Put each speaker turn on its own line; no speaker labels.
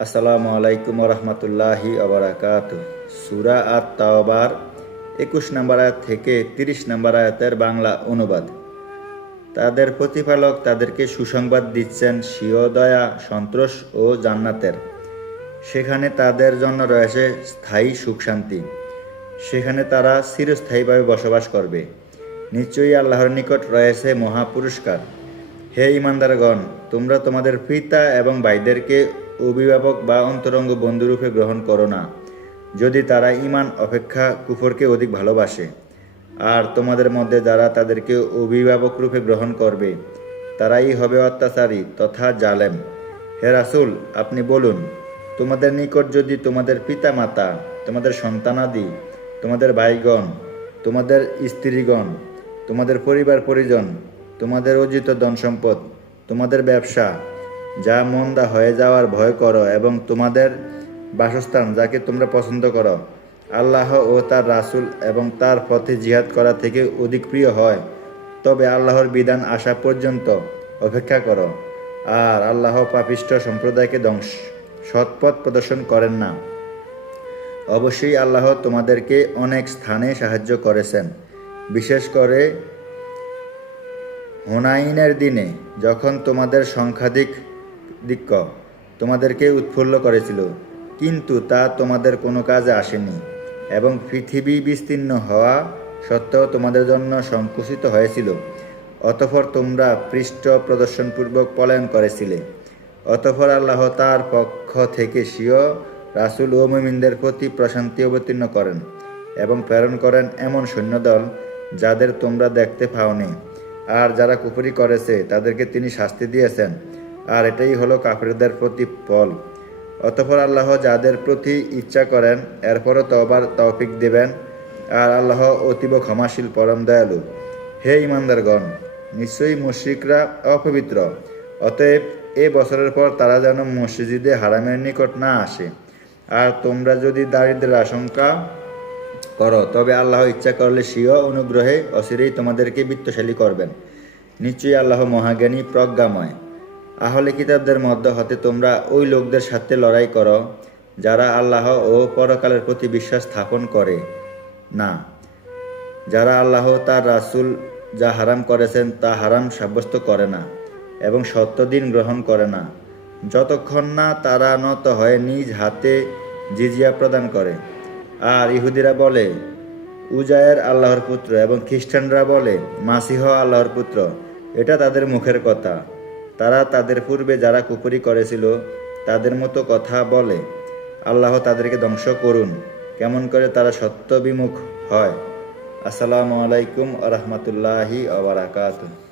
আসসালামু আলাইকুম রহমতুল্লাহি আবরাকাত সুরা আত তাওবার একুশ নম্বর আয়াত থেকে তিরিশ নম্বর আয়াতের বাংলা অনুবাদ। তাদের প্রতিপালক তাদেরকে সুসংবাদ দিচ্ছেন স্বীয় দয়া, সন্তোষ ও জান্নাতের। সেখানে তাদের জন্য রয়েছে স্থায়ী সুখ শান্তি সেখানে তারা চিরস্থায়ীভাবে বসবাস করবে। নিশ্চয়ই আল্লাহর নিকট রয়েছে মহা পুরস্কার হে ইমানদারগণ, তোমরা তোমাদের পিতা এবং ভাইদেরকে অভিভাবক বা অন্তরঙ্গ বন্ধুরূপে গ্রহণ করো না, যদি তারা ইমান অপেক্ষা কুফরকে অধিক ভালোবাসে। আর তোমাদের মধ্যে যারা তাদেরকে অভিভাবক রূপে গ্রহণ করবে, তারাই হবে অত্যাচারী তথা জালেম। হে রাসুল, আপনি বলুন, তোমাদের নিকট যদি তোমাদের পিতা মাতা তোমাদের সন্তানাদি, তোমাদের ভাইগণ, তোমাদের স্ত্রীগণ, তোমাদের পরিবার পরিজন, তোমাদের অর্জিত ধন সম্পদ তোমাদের ব্যবসা যা মন্দা হয়ে যাওয়ার ভয় করো এবং তোমাদের বাসস্থান যাকে তোমরা পছন্দ করো। আল্লাহ ও তার রাসূল এবং তার পথে জিহাদ করা থেকে অধিক প্রিয় হয়। তবে আল্লাহর বিধান আসা পর্যন্ত অপেক্ষা করো। আর আল্লাহ পাপিষ্ট সম্প্রদায়কে ধ্বংস সৎপথ প্রদর্শন করেন না। অবশ্যই আল্লাহ তোমাদেরকে অনেক স্থানে সাহায্য করেছেন। বিশেষ করে হুনাইনের দিনে, যখন তোমাদের সংখ্যাধিক দিক্ক, তোমাদেরকে উৎফুল্ল করেছিল, কিন্তু তা তোমাদের কোনো কাজে আসেনি এবং পৃথিবী বিস্তীর্ণ হওয়া সত্ত্বেও তোমাদের জন্য সংকুচিত হয়েছিল। অতঃপর তোমরা পৃষ্ঠ প্রদর্শনপূর্বক পলায়ন করেছিলে। অতঃপর আল্লাহ তার পক্ষ থেকে স্বীয় রাসুল ও মুমিনদের প্রতি প্রশান্তি অবতীর্ণ করেন এবং প্রেরণ করেন এমন সৈন্যদল যাদের তোমরা দেখতে পাওনি। আর যারা কুপুরি করেছে, তাদেরকে তিনি শাস্তি দিয়েছেন। আর এটাই হলো কাফিরদের প্রতি ফল অতঃপর আল্লাহ যাদের প্রতি ইচ্ছা করেন, এরপরও তবার তৌফিক দেবেন, আর আল্লাহ অতীব ক্ষমাশীল, পরম দয়ালু। হে ইমানদারগণ নিশ্চয়ই মুশ্রিকরা অপবিত্র, অতএব এ বছরের পর তারা যেন মসজিদে হারামের নিকট না আসে। আর তোমরা যদি দারিদ্রের আশঙ্কা করো, তবে আল্লাহ ইচ্ছা করলে স্বীয় অনুগ্রহে অচিরেই তোমাদেরকে বিত্তশালী করবেন। নিশ্চয়ই আল্লাহ মহাজ্ঞানী, প্রজ্ঞাময়। আহলে কিতাবদের মধ্য হতে তোমরা ওই লোকদের সাথে লড়াই করো, যারা আল্লাহ ও পরকালের প্রতি বিশ্বাস স্থাপন করে। না, যারা আল্লাহ তার রাসূল যা হারাম করেছেন তা হারাম সাব্যস্ত করে না এবং সত্য দিন গ্রহণ করে না। যতক্ষণ না তারা নত হয়ে নিজ হাতে জিজিয়া প্রদান করে। আর ইহুদিরা বলে, উজায়ের আল্লাহর পুত্র এবং খ্রিস্টানরা বলে, মাসিহ আল্লাহর পুত্র, এটা তাদের মুখের কথা। তারা তাদের পূর্বে যারা কুপুরি করেছিল, তাদের মতো কথা বলে। আল্লাহ তাদেরকে ধ্বংস করুন। কেমন করে তারা সত্য বিমুখ হয়। আসসালামু আলাইকুম আ রহমতুল্লাহি আবরাকাত